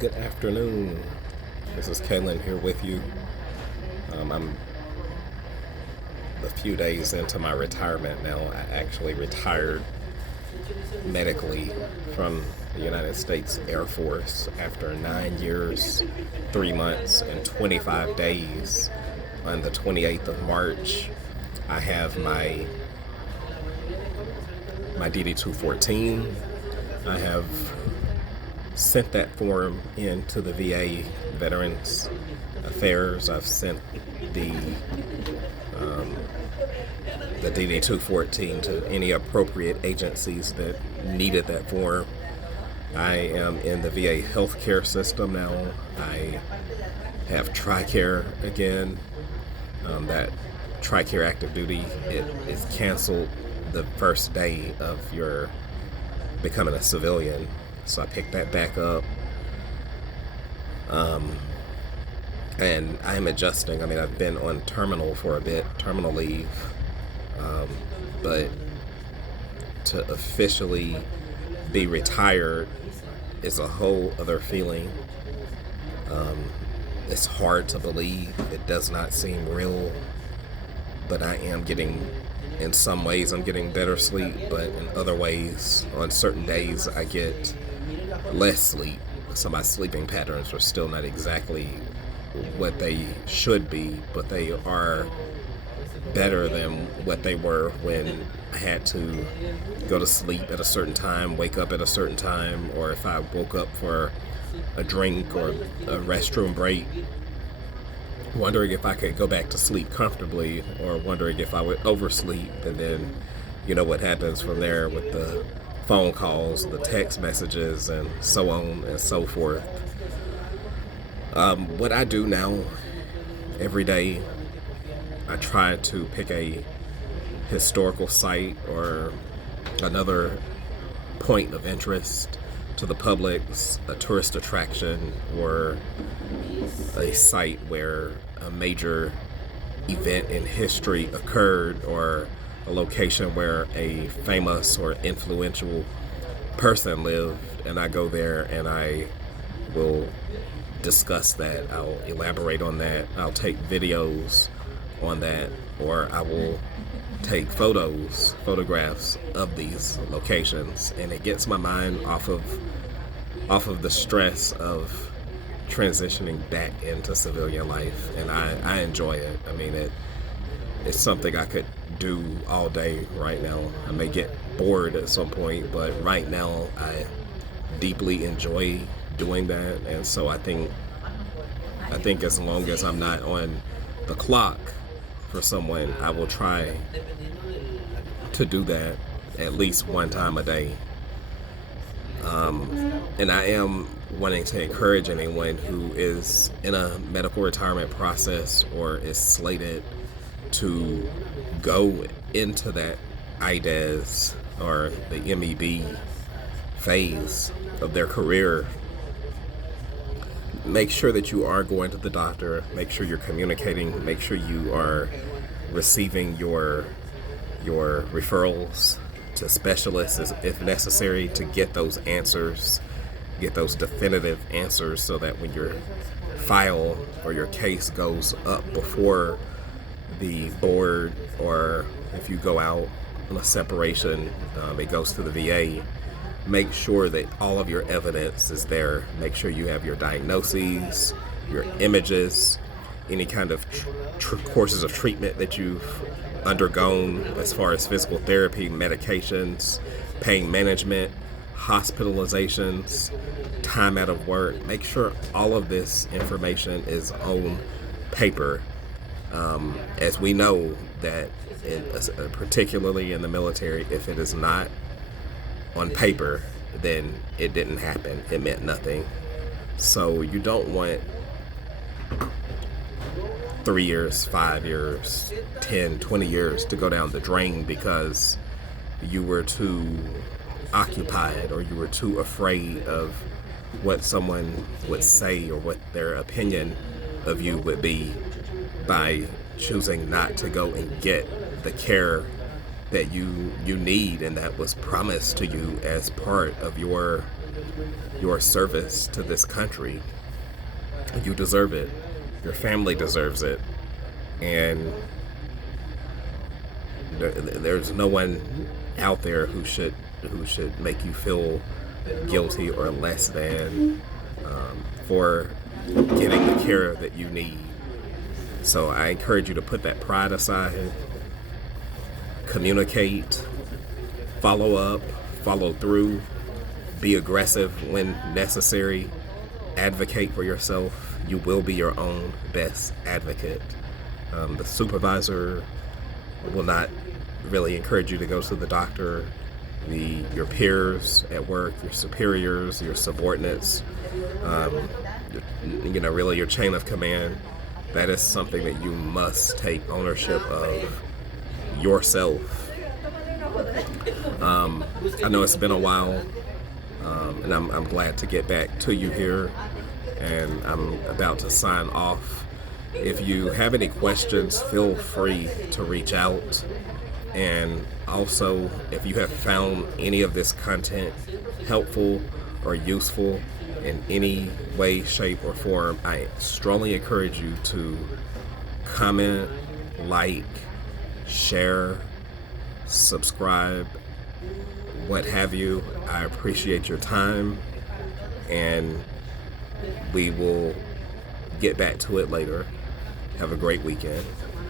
Good afternoon. This is Kalen here with you. I'm a few days into my retirement now. I actually retired medically from the United States Air Force after 9 years, 3 months, and 25 days. On the 28th of March, I have my DD 214. I have sent that form in to the VA Veterans Affairs. I've sent the the DD 214 to any appropriate agencies that needed that form. I am in the VA healthcare system now. I have Tricare again. That Tricare active duty, it is canceled the first day of your becoming a civilian. So I picked that back up. And I'm adjusting. I mean, I've been on terminal for a bit, terminal leave. But to officially be retired is a whole other feeling. It's hard to believe. It does not seem real. But I am getting, in some ways, I'm getting better sleep. But in other ways, on certain days, I get less sleep. So my sleeping patterns are still not exactly what they should be, but they are better than what they were when I had to go to sleep at a certain time, wake up at a certain time, or if I woke up for a drink or a restroom break, wondering if I could go back to sleep comfortably, or wondering if I would oversleep, and then you know what happens from there with the phone calls, the text messages, and so on and so forth. What I do now every day, I try to pick a historical site or another point of interest to the public, a tourist attraction, or a site where a major event in history occurred, or a location where a famous or influential person lived, and I go there and I will discuss that. I'll elaborate on that. I'll take videos on that, or I will take photographs of these locations, and it gets my mind off of the stress of transitioning back into civilian life, and I enjoy it. I mean, it's something I could do all day right now. I may get bored at some point, but right now I deeply enjoy doing that, and so I think as long as I'm not on the clock for someone, I will try to do that at least one time a day. And I am wanting to encourage anyone who is in a medical retirement process or is slated to go into that IDES or the MEB phase of their career. Make sure that you are going to the doctor. Make sure you're communicating. Make sure you are receiving your referrals to specialists if necessary, to get those answers, get those definitive answers, so that when your file or your case goes up before the board, or if you go out on a separation, it goes to the VA. Make sure that all of your evidence is there. Make sure you have your diagnoses, your images, any kind of courses of treatment that you've undergone as far as physical therapy, medications, pain management, hospitalizations, time out of work. Make sure all of this information is on paper. As we know that, particularly in the military, if it is not on paper, then it didn't happen. It meant nothing. So you don't want 3 years, 5 years, 10, 20 years to go down the drain because you were too occupied or you were too afraid of what someone would say or what their opinion of you would be, by choosing not to go and get the care that you need and that was promised to you as part of your your service to this country. You deserve it. Your family deserves it. And there's no one out there who should make you feel guilty or less than for getting the care that you need. So I encourage you to put that pride aside, communicate, follow up, follow through, be aggressive when necessary, advocate for yourself. You will be your own best advocate. The supervisor will not really encourage you to go to the doctor. Your peers at work, your superiors, your subordinates, really your chain of command, that is something that you must take ownership of yourself. I know it's been a while, and I'm glad to get back to you here, and I'm about to sign off. If you have any questions, feel free to reach out. And also, if you have found any of this content helpful or useful in any way, shape, or form, I strongly encourage you to comment, like, share, subscribe, what have you. I appreciate your time, and we will get back to it later. Have a great weekend.